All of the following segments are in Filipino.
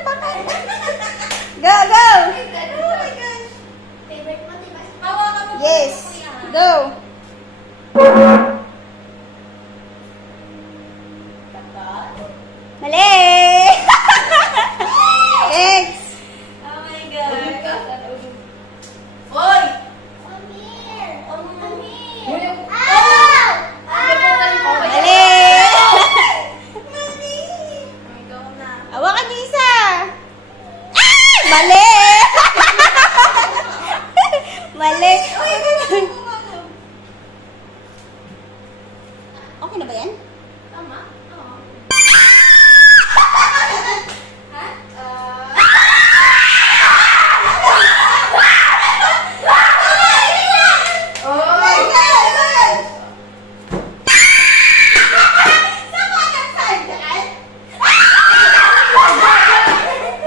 baka. Go, go! Oh my gosh. Favorite mo, diba? Hawakan mo. Yes. Go. Mali! Next! Oh my God. Hoy! Come here. Mali! Ikaw na. Hawakan niyo isa! Ah! Mali! Mali! Okay na ba yan? Tama? Oo. Ha? Oh my God!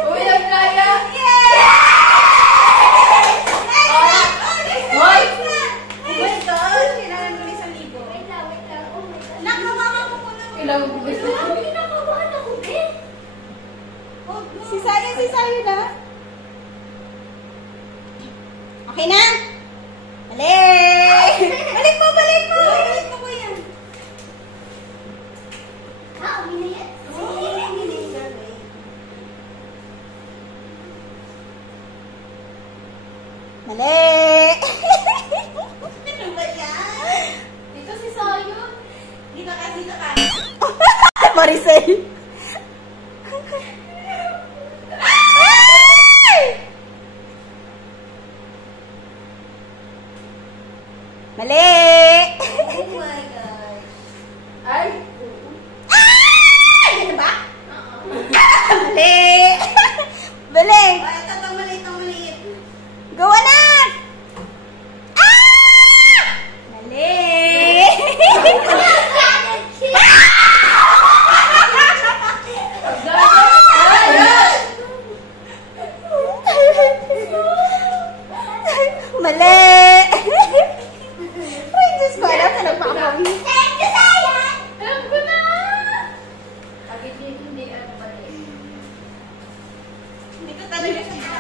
Uy, ang kaya! Hoy! Oh my gosh! Kailangan ko ng 1,000. Wait lang. Oh my God. Nakawaka mo muna. Kailangan ko gusto. Kinakabahan ako, Ben. Si Sayo na. Okay na? Mali! Balik mo! Balik mo ba yan? Okay na yan? Mali! Ano ba yan? Dito si Sayo. Dito ka. Maricel! Mali! Oh my gosh. Ay! Ano ba? Mali! Balik! Ay, ito maliit. Gawa na! Ah! Mali! Mali! Ay, Diyos ko, alam ka nagpapawin. Alam ko na! Hindi, ano ba din? Hindi ko talaga siya